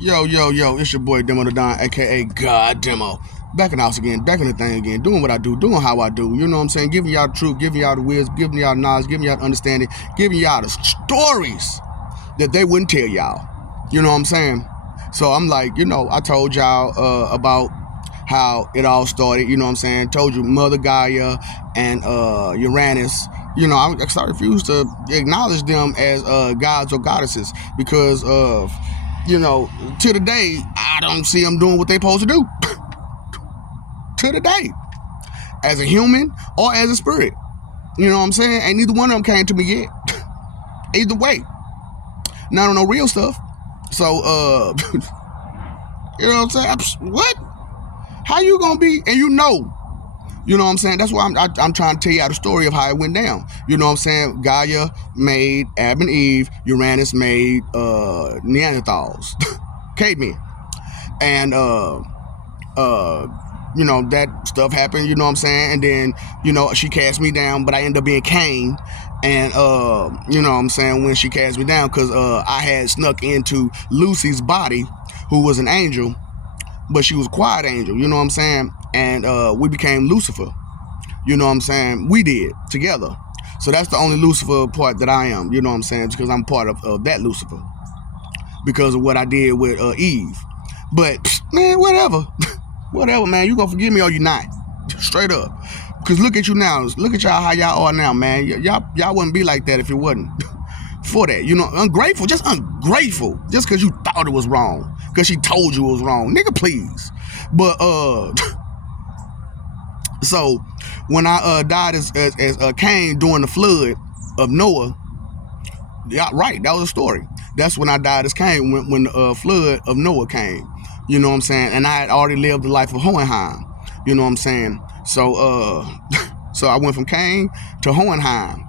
Yo, it's your boy Demo the Don, aka God Demo. Back in the house again, back in the thing again, doing what I do, doing how I do, you know what I'm saying? Giving y'all the truth, giving y'all the wisdom, giving y'all the knowledge, giving y'all the understanding, giving y'all the stories that they wouldn't tell y'all. You know what I'm saying? So I'm like, I told y'all about how it all started, you know what I'm saying? Told you Mother Gaia and Uranus. I started refuse to acknowledge them as gods or goddesses because of, to the day, I don't see them doing what they supposed to do. To the day. As a human or as a spirit. You know what I'm saying? Ain't neither one of them came to me yet. Either way. Not on no real stuff. So, you know what I'm saying? What? How you gonna be? And you know what I'm saying? That's why I'm trying to tell you the story of how it went down. You know what I'm saying? Gaia made Adam and Eve. Uranus made Neanderthals. Cavemen. And, that stuff happened, you know what I'm saying? And then, she cast me down, but I ended up being Cain. And, you know what I'm saying, when she cast me down, because I had snuck into Lucy's body, who was an angel, but she was a quiet angel, you know what I'm saying? And we became Lucifer, you know what I'm saying? We did, together. So that's the only Lucifer part that I am, you know what I'm saying? Because I'm part of that Lucifer, because of what I did with Eve. But, man, whatever. Whatever, man. You gonna forgive me or you not. Straight up. Because look at you now. Look at y'all how y'all are now, man. Y'all wouldn't be like that if it wasn't for that. Ungrateful. Just ungrateful. Just because you thought it was wrong. Because she told you it was wrong. Nigga, please. But, so, when I died as Cain during the flood of Noah, yeah, right, that was a story. That's when I died as Cain, when the flood of Noah came. You know what I'm saying? And I had already lived the life of Hohenheim. You know what I'm saying? So so I went from Cain to Hohenheim.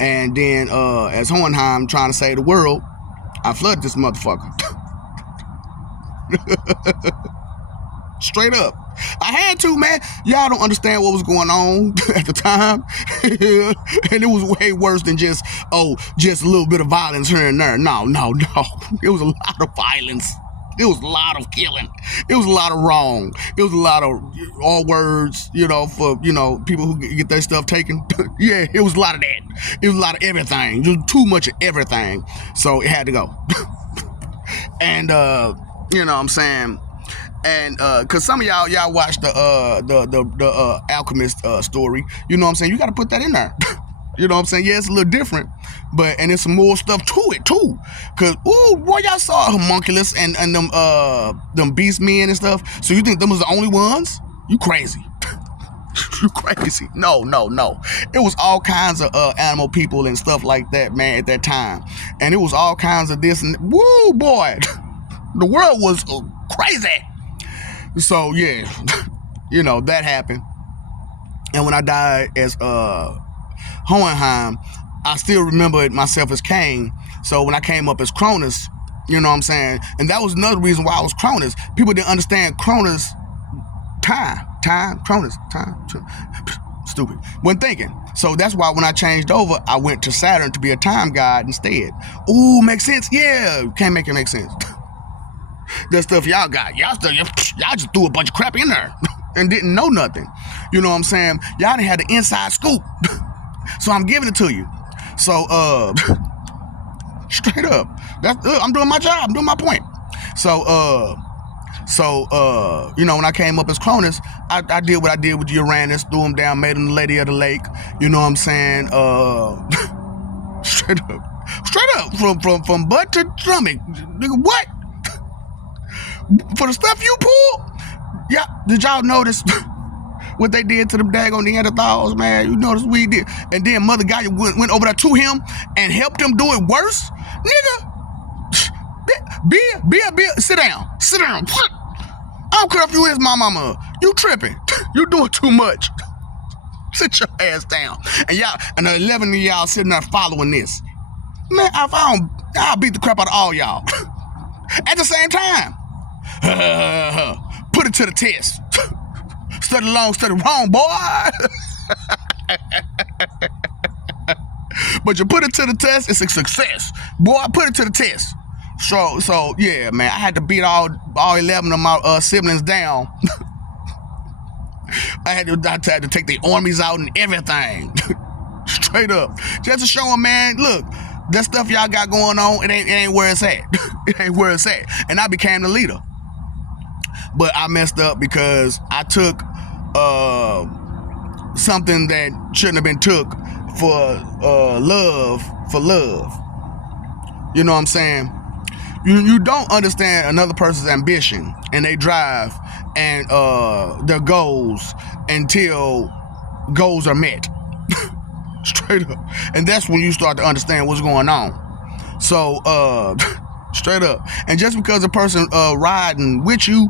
And then as Hohenheim trying to save the world, I flooded this motherfucker. Straight up. I had to, man. Y'all don't understand what was going on at the time. And it was way worse than just a little bit of violence here and there. No. It was a lot of violence. It was a lot of killing. It was a lot of wrong. It was a lot of all words, for, people who get their stuff taken. Yeah, it was a lot of that. It was a lot of everything. Just too much of everything. So it had to go. And, you know what I'm saying? And because some of y'all watched the Alchemist story, you know what I'm saying? You got to put that in there. You know what I'm saying? Yeah, it's a little different, and there's some more stuff to it too. Cause boy, y'all saw Homunculus and them beast men and stuff. So you think them was the only ones? You crazy? You crazy? No. It was all kinds of animal people and stuff like that, man, at that time, and it was all kinds of this and woo, boy, the world was crazy. So yeah, that happened. And when I died as Hohenheim, I still remembered myself as Cain. So when I came up as Cronus, you know what I'm saying? And that was another reason why I was Cronus. People didn't understand Cronus Cronus. Stupid. When thinking. So that's why when I changed over, I went to Saturn to be a time god instead. Ooh, makes sense? Yeah. Can't make it make sense. That stuff y'all got. Y'all just threw a bunch of crap in there and didn't know nothing. You know what I'm saying? Y'all didn't have the inside scoop. So I'm giving it to you. So, straight up. I'm doing my job. I'm doing my point. So, when I came up as Cronus, I did what I did with Uranus, threw him down, made him the lady of the lake. You know what I'm saying? Straight up. From butt to stomach. Nigga, what? For the stuff you pulled? Yeah, did y'all notice what they did to them daggone Neanderthals, man? You notice we did. And then Mother Gaia went over there to him and helped him do it worse? Nigga, Bill, sit down. I don't care if you is my mama. You tripping. You doing too much. Sit your ass down. And y'all, and 11 of y'all sitting there following this. Man, I'll beat the crap out of all y'all. At the same time. Put it to the test. Study long, study wrong, boy. But you put it to the test, it's a success. Boy, put it to the test. So yeah, man, I had to beat all 11 of my siblings down. I had to take the armies out and everything. Straight up. Just to show them, man, look, that stuff y'all got going on, it ain't where it's at. It ain't where it's at. And I became the leader. But I messed up because I took something that shouldn't have been took for love. You know what I'm saying? You don't understand another person's ambition and they drive and their goals until goals are met. Straight up. And that's when you start to understand what's going on. So straight up. And just because a person riding with you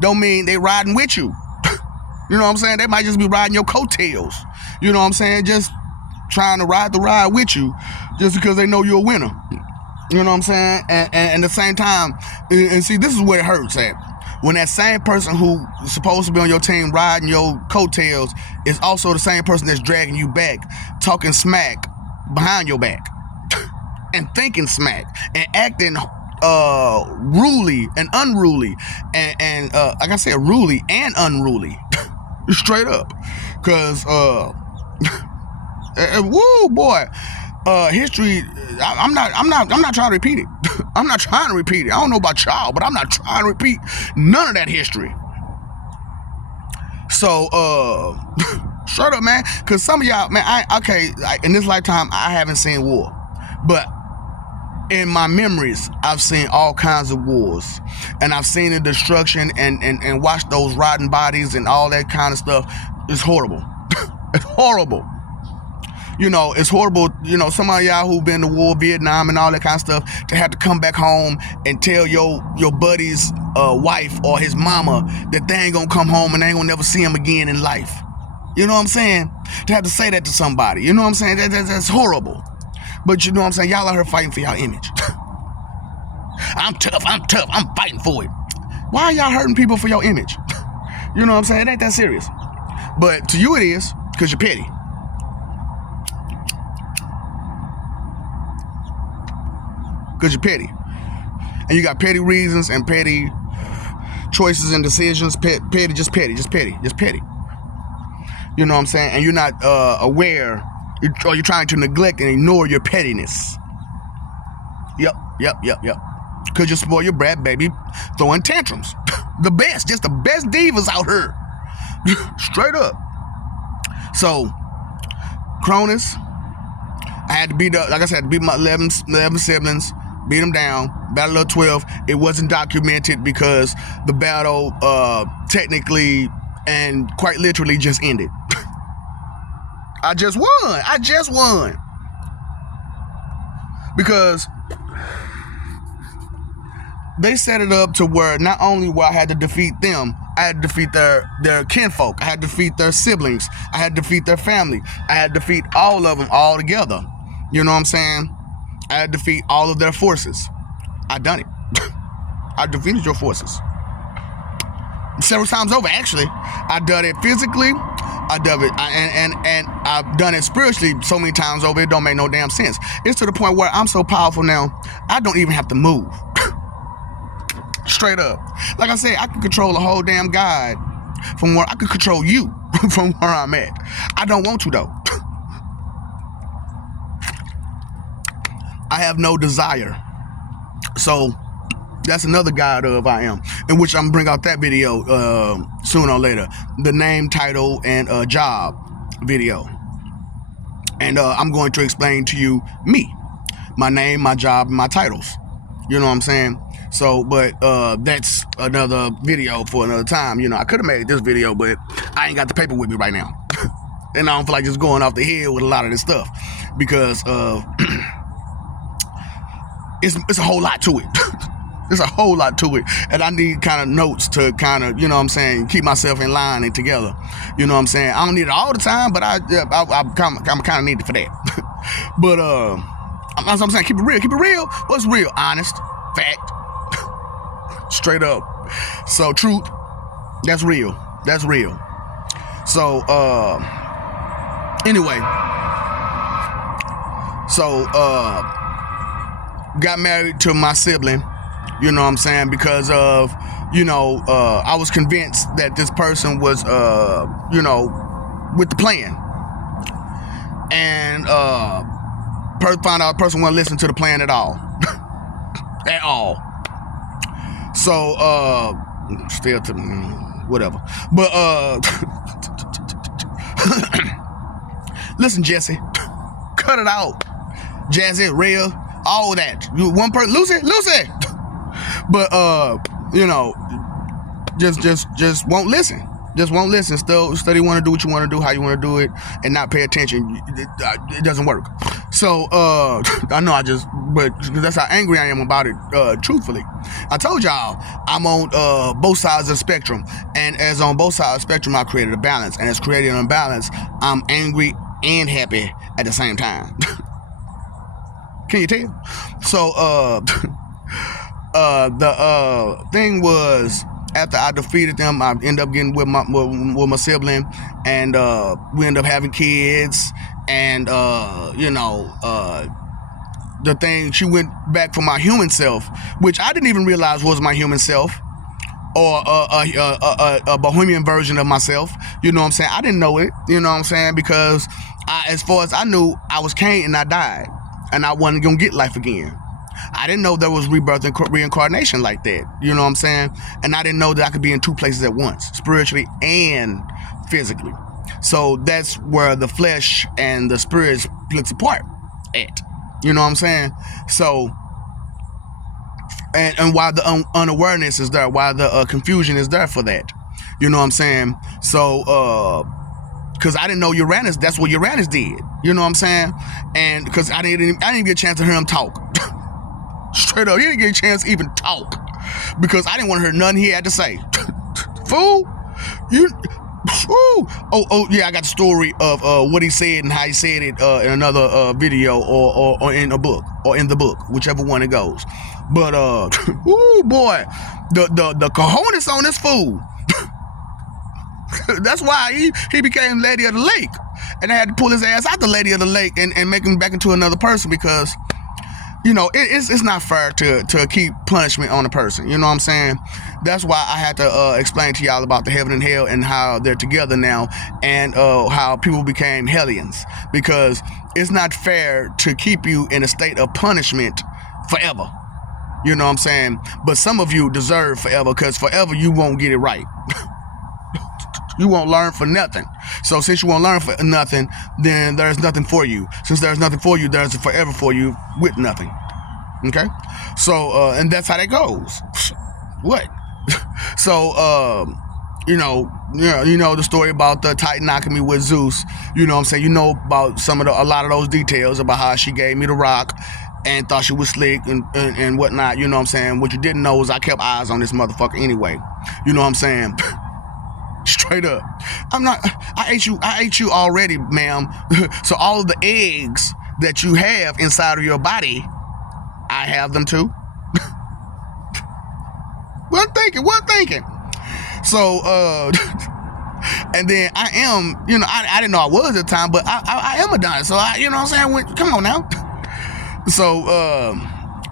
don't mean they riding with you. You know what I'm saying? They might just be riding your coattails. You know what I'm saying? Just trying to ride the ride with you just because they know you're a winner. You know what I'm saying? And at the same time, and see, this is where it hurts at. When that same person who's supposed to be on your team riding your coattails is also the same person that's dragging you back, talking smack behind your back, and thinking smack, and acting ruly and unruly, and like I said, ruly and unruly. Straight up. Cause woo boy. History, I'm not trying to repeat it. I'm not trying to repeat it. I don't know about y'all, but I'm not trying to repeat none of that history. So, straight up, man, because some of y'all, man, in this lifetime, I haven't seen war, but in my memories, I've seen all kinds of wars, and I've seen the destruction and watched those rotten bodies and all that kind of stuff. It's horrible. It's horrible. You know, it's horrible, you know, some of y'all who've been to war, Vietnam and all that kind of stuff, to have to come back home and tell your buddy's wife or his mama that they ain't gonna come home and they ain't gonna never see him again in life. You know what I'm saying? To have to say that to somebody, you know what I'm saying? That's horrible. But you know what I'm saying? Y'all out here fighting for y'all image. I'm tough, I'm fighting for it. Why are y'all hurting people for your image? You know what I'm saying? It ain't that serious. But to you it is, because you're petty. Because you're petty. And you got petty reasons and petty choices and decisions. Petty. You know what I'm saying? And you're not aware, or you're trying to neglect and ignore your pettiness. Yep. Because you spoil your brat baby throwing tantrums. The best divas out here. Straight up. So, Cronus, I had to beat up, like I said, beat my 11 siblings, beat them down. Battle of 12, it wasn't documented because the battle technically and quite literally just ended. I just won. Because they set it up to where not only where I had to defeat them, I had to defeat their kinfolk. I had to defeat their siblings. I had to defeat their family. I had to defeat all of them all together. You know what I'm saying? I had to defeat all of their forces. I done it. I defeated your forces. Several times over, actually. I done it physically. I done it, and I've done it spiritually so many times over, it don't make no damn sense. It's to the point where I'm so powerful now, I don't even have to move. Straight up. Like I said, I can control a whole damn god from where I could control you from where I'm at. I don't want to, though. I have no desire. So that's another god of I am, in which I'm gonna bring out that video sooner or later. The name, title, and job video. And I'm going to explain to you me, my name, my job, and my titles. You know what I'm saying? So, but that's another video for another time. You know, I could have made this video, but I ain't got the paper with me right now. And I don't feel like just going off the head with a lot of this stuff, because it's a whole lot to it. There's a whole lot to it, and I need kind of notes to kind of, you know what I'm saying, keep myself in line and together. You know what I'm saying? I don't need it all the time, but I kind of need it for that. But that's what I'm saying. Keep it real. What's real? Honest, fact, straight up. So truth, that's real. So anyway, so got married to my sibling, you know what I'm saying, because of, I was convinced that this person was, with the plan. And found out a person wasn't listening to the plan at all. At all. So, still to whatever. But, listen, Jesse, cut it out. Jazzy, Rhea, all that. You one person, Lucy. But just won't listen. Just won't listen. Still study, want to do what you want to do, how you want to do it, and not pay attention. It doesn't work. So I know but that's how angry I am about it. Truthfully, I told y'all I'm on both sides of the spectrum, and as on both sides of the spectrum, I created a balance, and as creating a balance, I'm angry and happy at the same time. Can you tell? So the thing was, after I defeated them, I ended up getting with my sibling, and we ended up having kids, and the thing, she went back for my human self, which I didn't even realize was my human self, or a bohemian version of myself. You know what I'm saying? I didn't know it. You know what I'm saying? Because as far as I knew, I was Cain and I died, and I wasn't gonna get life again. I didn't know there was rebirth and reincarnation like that. You know what I'm saying? And I didn't know that I could be in two places at once, spiritually and physically. So that's where the flesh and the spirit splits apart at. You know what I'm saying? So, and while the unawareness is there, while the confusion is there for that. You know what I'm saying? So, because I didn't know Uranus, that's what Uranus did. You know what I'm saying? And because I didn't get a chance to hear him talk. Straight up, he didn't get a chance to even talk, because I didn't want to hear nothing he had to say. Fool, you. Ooh. Oh yeah, I got the story of what he said and how he said it in another video or in a book, or in the book, whichever one it goes. But ooh boy, the cojones on this fool. That's why he became Lady of the Lake, and they had to pull his ass out the Lady of the Lake and make him back into another person, because it's not fair to keep punishment on a person. You know what I'm saying? That's why I had to explain to y'all about the heaven and hell and how they're together now, and how people became hellions, because it's not fair to keep you in a state of punishment forever. You know what I'm saying? But some of you deserve forever, because forever you won't get it right. You won't learn for nothing. So since you won't learn for nothing, then there's nothing for you. Since there's nothing for you, there's a forever for you with nothing. Okay? So, and that's how that goes. What? So, you know the story about the Titan alchemy with Zeus. You know what I'm saying? You know about a lot of those details about how she gave me the rock and thought she was slick and whatnot. You know what I'm saying? What you didn't know is I kept eyes on this motherfucker anyway. You know what I'm saying? Straight up. I ate you already, ma'am. So all of the eggs that you have inside of your body, I have them too. What thinking? So, and then I am, I didn't know I was at the time, but I am a dinosaur. You know what I'm saying? Come on now. So,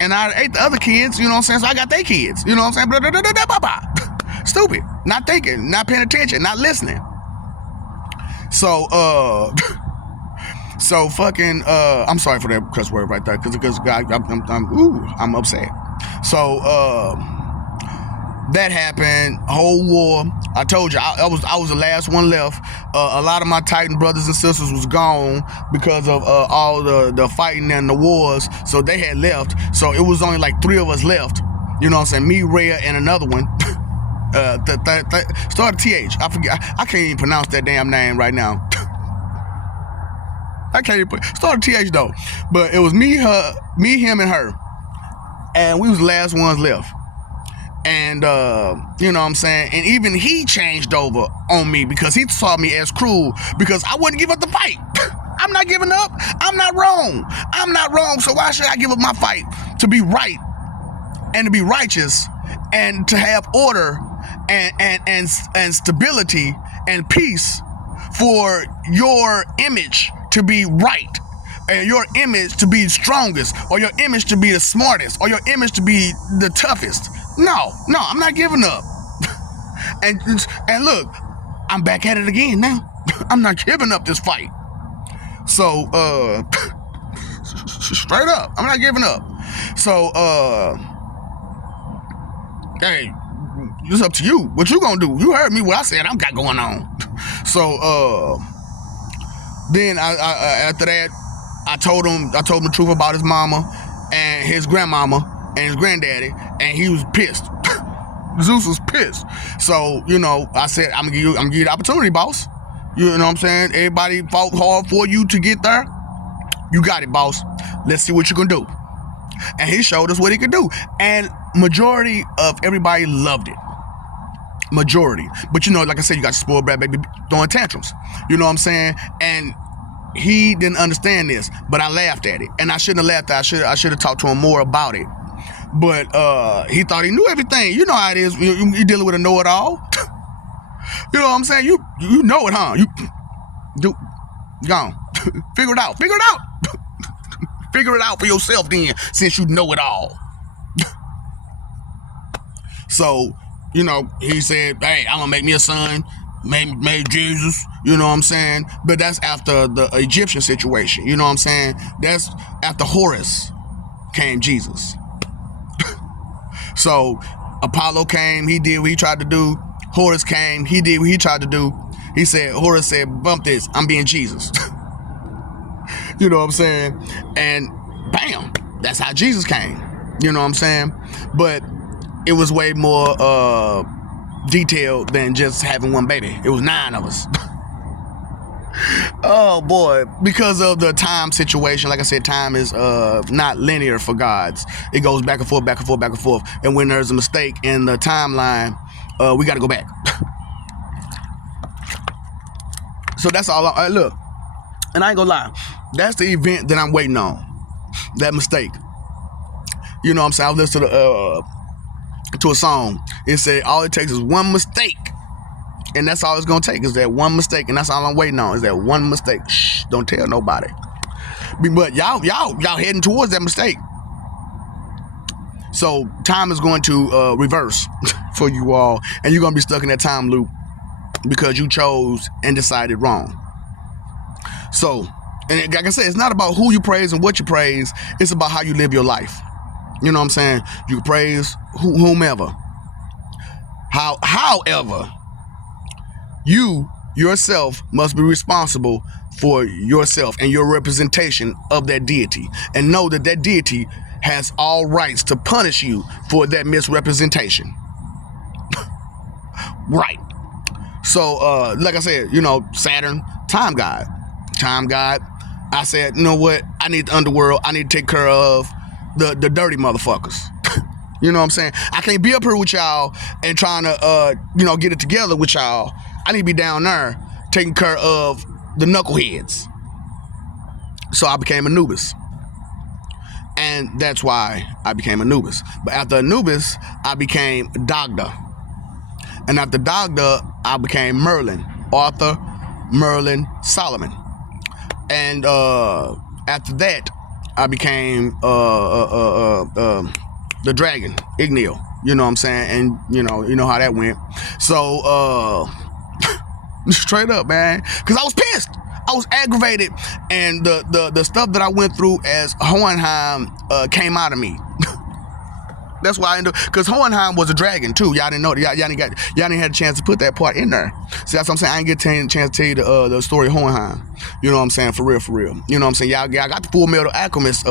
and I ate the other kids, you know what I'm saying? So I got their kids, you know what I'm saying? Stupid. Not thinking, not paying attention, not listening. So, fucking, I'm sorry for that cuss word right there, because I'm upset. So, that happened, whole war. I told you, I was the last one left. A lot of my Titan brothers and sisters was gone because of all the fighting and the wars, so they had left. So it was only like 3 of us left. You know what I'm saying? Me, Rhea, and another one. Started TH. I forget. I can't even pronounce that damn name right now. I can't even started TH though. But it was me, him, and her. And we was the last ones left. And you know what I'm saying? And even he changed over on me, because he saw me as cruel, because I wouldn't give up the fight. I'm not giving up. I'm not wrong. So why should I give up my fight to be right and to be righteous and to have order and stability and peace for your image to be right? and your image to be strongest, or your image to be the smartest, or your image to be the toughest. No, I'm not giving up. and look, I'm back at it again now. I'm not giving up this fight. So, straight up, I'm not giving up. So, hey, it's up to you. What you gonna do? You heard me what I said I got going on. So, then I after that, I told him the truth about his mama and his grandmama and his granddaddy, and he was pissed. Zeus was pissed. So, I said, I'm gonna give you the opportunity, boss. You know what I'm saying? Everybody fought hard for you to get there. You got it, boss. Let's see what you can do. And he showed us what he could do. And majority of everybody loved it. Majority. But like I said, you got spoiled brat baby throwing tantrums. You know what I'm saying? And he didn't understand this, but I laughed at it. And I shouldn't have laughed at it. I should have talked to him more about it. But he thought he knew everything. You know how it is. You're dealing with a know-it-all. You know what I'm saying? You know it, huh? Gone. Figure it out. Figure it out for yourself then, since you know it all. So, he said, hey, I'm gonna make me a son, made Jesus, you know what I'm saying? But that's after the Egyptian situation, you know what I'm saying? That's after Horus came Jesus. So Apollo came, he did what he tried to do. Horus came, he did what he tried to do. Horus said, bump this, I'm being Jesus. You know what I'm saying? And bam, that's how Jesus came. You know what I'm saying? But it was way more detailed than just having one baby. It was 9 of us. Oh boy, because of the time situation. Like I said, time is not linear for gods. It goes back and forth, back and forth, back and forth. And when there's a mistake in the timeline, we got to go back. So that's all. Look, and I ain't gonna lie, that's the event that I'm waiting on. That mistake. You know what I'm saying? I listened to a song. It said all it takes is one mistake. And that's all it's gonna take, is that one mistake, and that's all I'm waiting on, is that one mistake. Shh, don't tell nobody. But y'all heading towards that mistake. So time is going to reverse for you all, and you're gonna be stuck in that time loop because you chose and decided wrong. So, and like I said, it's not about who you praise and what you praise. It's about how you live your life. You know what I'm saying? You praise whomever. However, you yourself must be responsible for yourself and your representation of that deity, and know that that deity has all rights to punish you for that misrepresentation. Right. So, like I said, Saturn, time god. I said, you know what? I need the underworld. I need to take care of the dirty motherfuckers. You know what I'm saying? I can't be up here with y'all and trying to, get it together with y'all. I need to be down there taking care of the knuckleheads. So I became Anubis. And that's why I became Anubis. But after Anubis, I became Dagda. And after Dagda, I became Merlin. Arthur, Merlin, Solomon. And after that, I became the dragon, Igneal. You know what I'm saying? And you know how that went. So straight up, man, because I was pissed. I was aggravated, and the stuff that I went through as Hohenheim came out of me. That's why I ended up, because Hohenheim was a dragon too. Y'all didn't know that. Y'all didn't have a chance to put that part in there. See, that's what I'm saying. I didn't get a chance to tell you the story of Hohenheim. You know what I'm saying? For real. You know what I'm saying? Y'all got the Full Metal Alchemist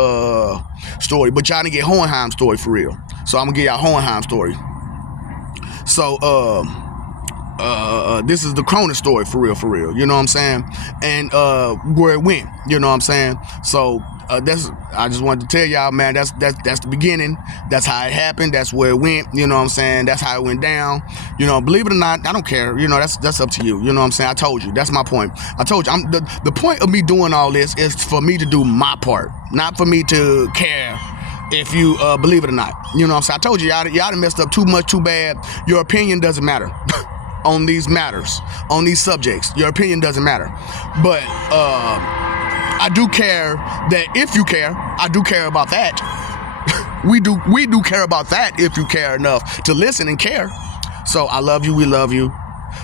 story, but y'all didn't get Hohenheim story for real. So I'm gonna give y'all Hohenheim story. So this is the Cronus story for real. You know what I'm saying? And where it went. You know what I'm saying? So I just wanted to tell y'all, man, that's the beginning. That's how it happened. That's where it went. You know what I'm saying? That's how it went down. Believe it or not, I don't care. That's up to you. You know what I'm saying? I told you. That's my point. I told you. The point of me doing all this is for me to do my part, not for me to care if you believe it or not. You know what I'm saying? I told you, y'all done messed up too much, too bad. Your opinion doesn't matter on these matters, on these subjects. Your opinion doesn't matter. But I do care that if you care, I do care about that. We do care about that if you care enough to listen and care. So I love you, we love you.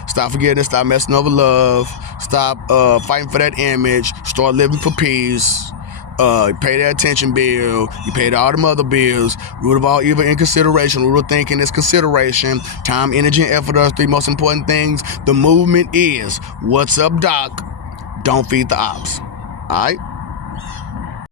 Stop forgetting, stop messing over love. Stop fighting for that image. Start living for peace. You pay that attention bill. You paid all the other bills. Root of all evil in consideration. Root of thinking is consideration. Time, energy, and effort are the three most important things. The movement is, what's up, Doc? Don't feed the ops. All right?